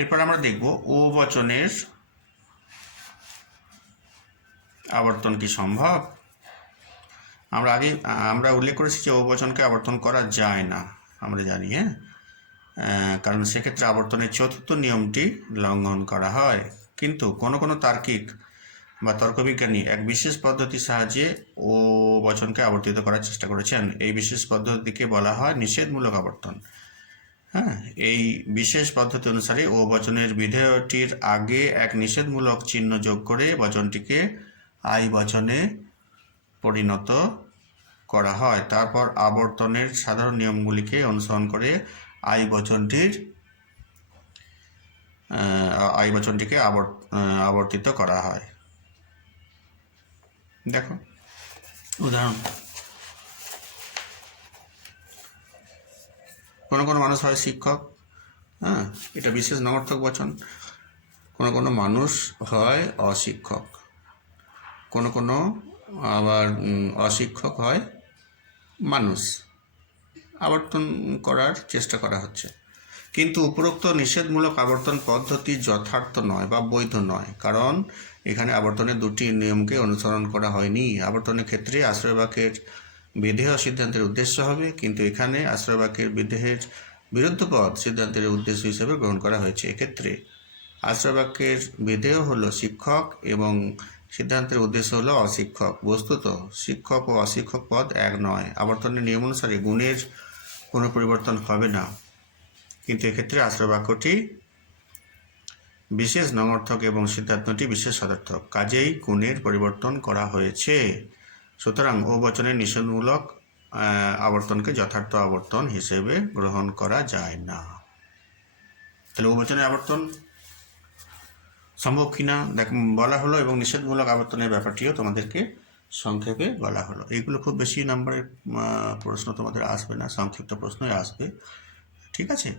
এরপর আমরা দেখব ও বচনের আবর্তন কি সম্ভব। আমরা উল্লেখ করেছি যে ও বচনকে আবর্তন করা যায় না, আমরা জানি। কারণ সেক্ষেত্রে আবর্তনের চতুর্থ নিয়মটি লঙ্ঘন করা হয়। কিন্তু কোনো কোনো তার্কিক বা তর্কবিজ্ঞানী এক বিশেষ পদ্ধতির সাহায্যে ও বচনকে আবর্তিত করার চেষ্টা করেছেন। এই বিশেষ পদ্ধতিকে বলা হয় নিষেধমূলক আবর্তন। এই বিশেষ পদ্ধতি অনুসারে ও বচনের বিধেয়টির আগে এক নিষেধমূলক চিহ্ন যোগ করে বচনটিকে আই বচনে পরিণত করা হয়। তারপর আবর্তনের সাধারণ নিয়মগুলিকে অনুসরণ করে আই বচনটিকে আবর্তিত করা হয়। দেখো উদাহরণ, কোনো কোনো মানুষ হয় শিক্ষক, এটা বিশেষ নমর্থক বচন। কোনো কোনো মানুষ হয় অশিক্ষক, কোনো কোনো আবার অশিক্ষক হয় মানুষ। আবর্তন করার চেষ্টা করা হচ্ছে, কিন্তু উপরোক্ত নিষেধমূলক আবর্তন পদ্ধতি যথার্থ নয় বা বৈধ নয়, কারণ এখানে আবর্তনের দুটি নিয়মকে অনুসরণ করা হয়নি। আবর্তনের ক্ষেত্রে আশ্রয়বাক্যের বিধেয় সিদ্ধান্তের উদ্দেশ্য হবে, কিন্তু এখানে আশ্রয়বাক্যের বিধেয়ের বিরুদ্ধ পদ সিদ্ধান্তের উদ্দেশ্য হিসেবে গ্রহণ করা হয়েছে। এক্ষেত্রে আশ্রয়বাক্যের বিধেয় হলো শিক্ষক এবং সিদ্ধান্তের উদ্দেশ্য হলো অশিক্ষক। বস্তুত শিক্ষক ও অশিক্ষক পদ এক নয়। আবর্তনের নিয়ম অনুসারে গুণের কোনো পরিবর্তন হবে না, কিন্তু এক্ষেত্রে আশ্রয়বাক্যটি বিশেষ নমর্থক এবং সিদ্ধান্তটি বিশেষ সদর্থক, কাজেই গুণের পরিবর্তন করা হয়েছে। সুতরাং ও বচনের নিষেধমূলক আবর্তনকে যথার্থ আবর্তন হিসেবে গ্রহণ করা যায় না। তাহলে ও বচনের আবর্তন সম্ভব কিনা বলা হলো, এবং নিষেধমূলক আবর্তনের ব্যাপারটিও তোমাদেরকে সংক্ষেপে বলা হলো। এইগুলো খুব বেশি নাম্বারের প্রশ্ন তোমাদের আসবে না, সংক্ষিপ্ত প্রশ্নই আসবে। ঠিক আছে।